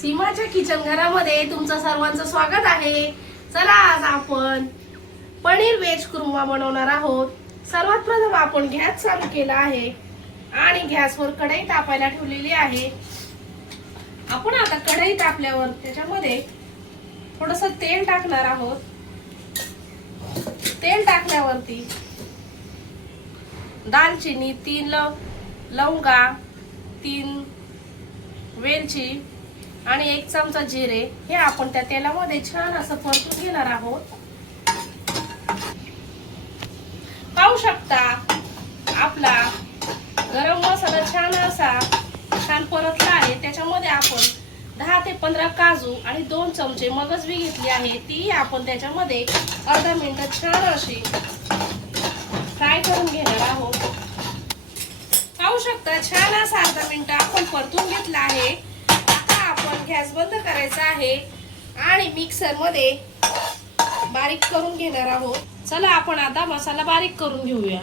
सीमाच्या kitchen घरामध्ये तुमचं सर्वांचं स्वागत आहे। चला आज आपण पनीर वेज कुर्मा बनवणार आहोत। सर्वात प्रथम आपण गॅस चालू केला आहे आणि गॅसवर कढई तापायला ठेवलेली आहे। आपण आता कढई तापल्यावर त्याच्यामध्ये थोडंसं तेल टाकणार आहोत। तेल टाकल्यावरती दालचिनी, 3 लवंगा, 3 वेलची आणि 1 चमचा जिरे हे आपण त्या तेलामध्ये छान असं परतून घेणार आहोत। पाहू शकता आपला गरम मसाला छान परतला आहे। त्याच्यामध्ये आपण 10 ते 15 काजू आणि 2 चमचे मगज बी घेतली आहे, ती आपण त्याच्यामध्ये अर्धा मिनिट छान अशी फ्राय करून घेणार आहोत। पाहू शकता छान असा अर्धा मिनिट आपण परतून घेतला आहे। आता आपण गॅस बंद करायचा आहे आणि मिक्सर मध्ये बारीक करून घेणार आहोत। चला आपण आता मसाला बारीक करून घेऊया।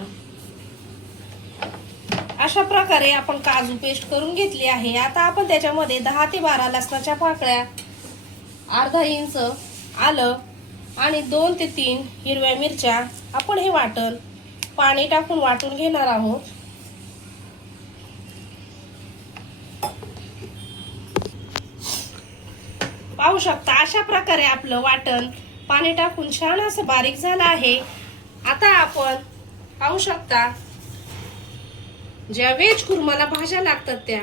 अशा प्रकारे आपण काजू पेस्ट करून घेतली आहे। आता आपण त्याच्यामध्ये 10 ते 12 लसणाच्या पाकळ्या, अर्धा इंच आलं आणि 2 ते 3 हिरव्या मिरच्या आपण हे वाटण पाणी टाकून वाटून घेणार आहोत। पाहू शकता अशा प्रकारे आपलं वाटण पाणी टाकून छान असं बारीक झालं आहे। आता आपण पाहू शकता ज्या वेज कुर्माला भाज्या लागतात त्या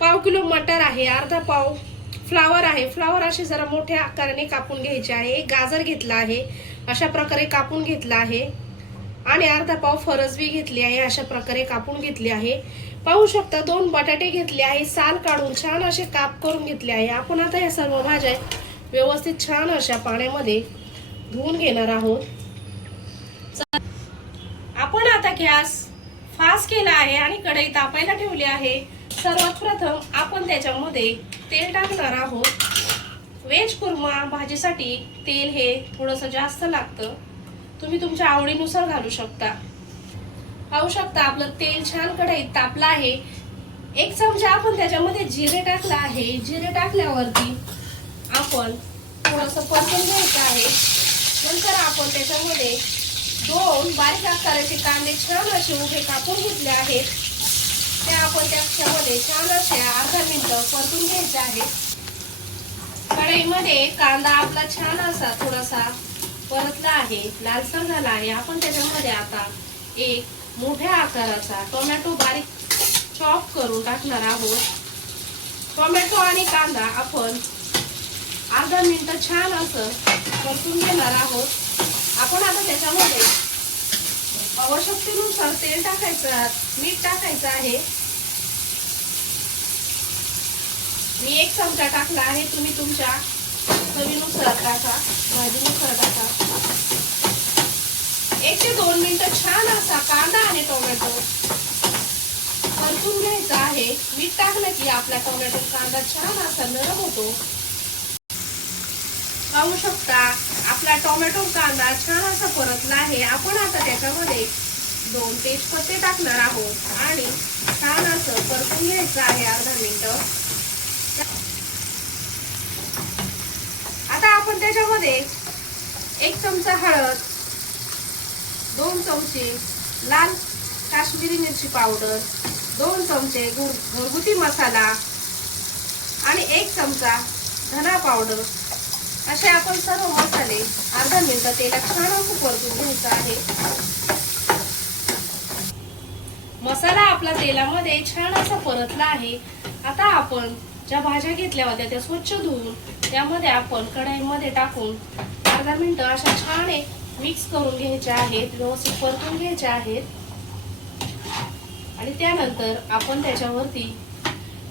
1/2 किलो मटर आहे, अर्धा पाव फ्लावर आहे। फ्लावर असे जरा मोठ्या आकाराने कापून घ्यायचे आहे। 1 गाजर घेतला आहे, अशा प्रकारे कापून घेतला आहे आणि अर्धा पाव फरसबी घेतली आहे, अशा प्रकारे कापून घेतली आहे। पाहू शकता 2 बटाटे घेतले आहे, साल काढून छान असे काप करून घेतले आहे। आपण आता या सर्व भाज्या व्यवस्थित छान अशा पाण्यामध्ये धुवून घेणार आहोत। आपण आता गॅस फास्ट केला आहे आणि कढई तापायला ठेवली आहे। सर्वात प्रथम आपण त्याच्यामध्ये तेल टाकणार आहोत। वेज कुर्मा भाजीसाठी तेल हे थोडंसं जास्त लागतं, तुम्ही तुमच्या आवडीनुसार घालू शकता। पाहू शकता आपलं तेल छान कढईत तापलं आहे। 1 चमचा आपण त्याच्यामध्ये जिरे टाकलं आहे। जिरे टाकल्यावरती आपण थोडंसं परतून घ्यायचं आहे। नंतर आपण त्याच्यामध्ये 2 बारीक आकाराचे कांदे छान असे उभे कापून घेतले आहेत, ते आपण त्याच्यामध्ये छान असे अर्धा मिनिट परतून घ्यायचे आहे। कढईमध्ये कांदा आपला छान असा थोडासा परतला आहे, लालसर झाला आहे। आपण त्याच्यामध्ये आता 1 मोठ्या आकाराचा टोमॅटो बारीक चॉप करून टाकणार आहोत। टोमॅटो आणि कांदा आपण अर्धा मिनिट छान असं परतून घेणार आहोत। आपण आता त्याच्यामध्ये आवश्यकतेनुसार तेल टाकायचं, मीठ टाकायचं आहे। मी 1 चमचा टाकला आहे, तुम्ही तुमच्या चवीनुसार टाका, भाजीनुसार टाका। 1 ते 2 मिनिटं छान असा कांदा आणि टोमॅटो परतून घ्यायचा आहे। मीठ टाकलं की आपला टोमॅटो कांदा छान असा नरम होतो। पाहू शकता आपला टोमॅटो कांदा छान असा परतला आहे। आपण आता त्याच्यामध्ये 2 तेजपत्ते टाकणार आहोत आणि छान असं परतून घ्यायचं आहे अर्धा मिनिट। आता आपण त्याच्यामध्ये 1 चमचा हळद, 2 चमचे लाल काश्मीरी मिरची पावडर, 2 चमचे घरगुती मसाला आणि 1 चमचा धना पावडर असे आपण सर्व मसाले अर्धा मिनिट तेलात छान असं परतून घ्यायचा आहे। मसाला आपला तेलामध्ये छान असा परतला आहे। आता आपण ज्या भाज्या घेतल्या होत्या त्या स्वच्छ धुवून त्यामध्ये आपण कढईमध्ये टाकून अर्धा मिनिट अशा छान मिक्स करून घ्यायचे आहेत, व्यवस्थित परतून घ्यायचे आहेत आणि त्यानंतर आपण त्याच्यावरती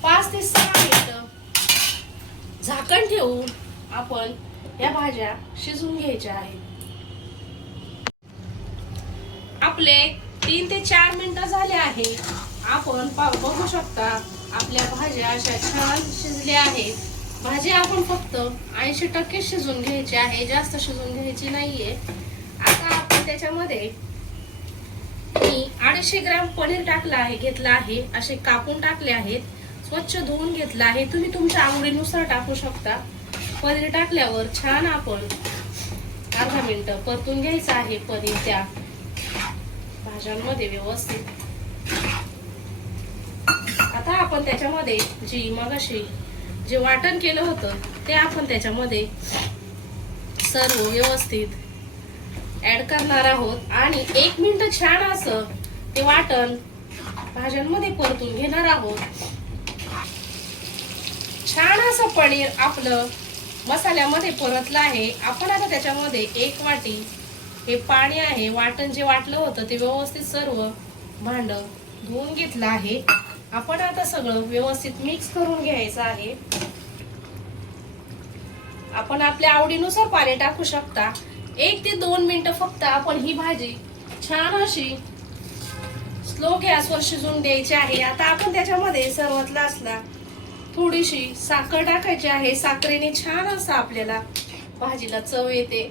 5 ते 6 मिनिट झाकण ठेवून आपण या भाज्या शिजवून घ्यायच्या आहेत। आपले 3 ते 4 मिनिटं झाले आहे। आपण बघू शकता आपल्या भाज्या अशा छान शिजल्या आहेत। भाजी आपण फक्त 80% शिजवून घ्यायची आहे, जास्त शिजवून घ्यायची नाहीये। आता आपण त्याच्यामध्ये मी 250 ग्रॅम पनीर टाकला आहे, घेतला आहे, असे कापून टाकले आहेत। स्वच्छ धुवून घेतलं आहे. तुम्ही तुमच्या आवडीनुसार टाकू शकता. पनीर टाकल्यावर छान आपण अर्धा मिनिट परतून घ्यायचं आहे पनीर त्या भाज्यांमध्ये व्यवस्थित. आता आपण त्याच्यामध्ये जी मगाशी जे वाटण केलं होतं ते आपण त्याच्यामध्ये सर्व व्यवस्थित ऍड करणार आहोत आणि 1 मिनिट छान असं ते वाटण भाज्यांमध्ये परतून घेणार आहोत. छान असं पनीर आपलं मसाल्यामध्ये परतलं आहे. आपण आता त्याच्यामध्ये 1 वाटी हे पाणी आहे, वाटण जे वाटलं होतं ते व्यवस्थित सर्व भांड धुवून घेतलं आहे. आपण आता सगळं व्यवस्थित मिक्स करून घ्यायचं आहे. आपण आपल्या आवडीनुसार पाणी टाकू शकता. 1 ते 2 मिनिटं फक्त आपण ही भाजी छान अशी स्लो गॅसवर शिजून द्यायची आहे. आता आपण त्याच्यामध्ये सर्वात लास्टला थोडीशी साखर टाकायची आहे. साखरेने छान असं आपल्याला भाजीला चव येते.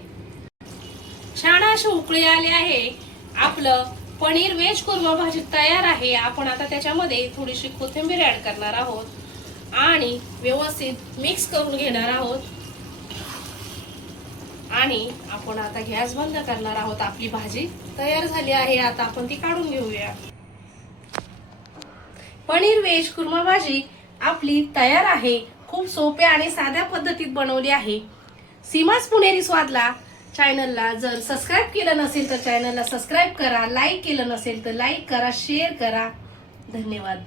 छान अशी उकळी आली आहे. आपलं पनीर व्हेज कुर्मा भाजी तयार आहे. आपण आता त्याच्यामध्ये थोडीशी कोथिंबीर ऍड करणार आहोत आणि व्यवस्थित मिक्स करून घेणार आहोत आणि आपण आता गॅस बंद करणार आहोत. आपली भाजी तयार झाली आहे. आता आपण ती काढून घेऊया. पनीर व्हेज कुर्मा भाजी आपली तयार आहे. खूप सोप्या आणि साध्या पद्धतीत बनवली आहे. सीमाच पुणेरी स्वादला चॅनलला जर सबस्क्राईब केलं नसेल तर चॅनलला सबस्क्राईब करा. लाईक केलं नसेल तर लाईक करा, शेअर करा. धन्यवाद.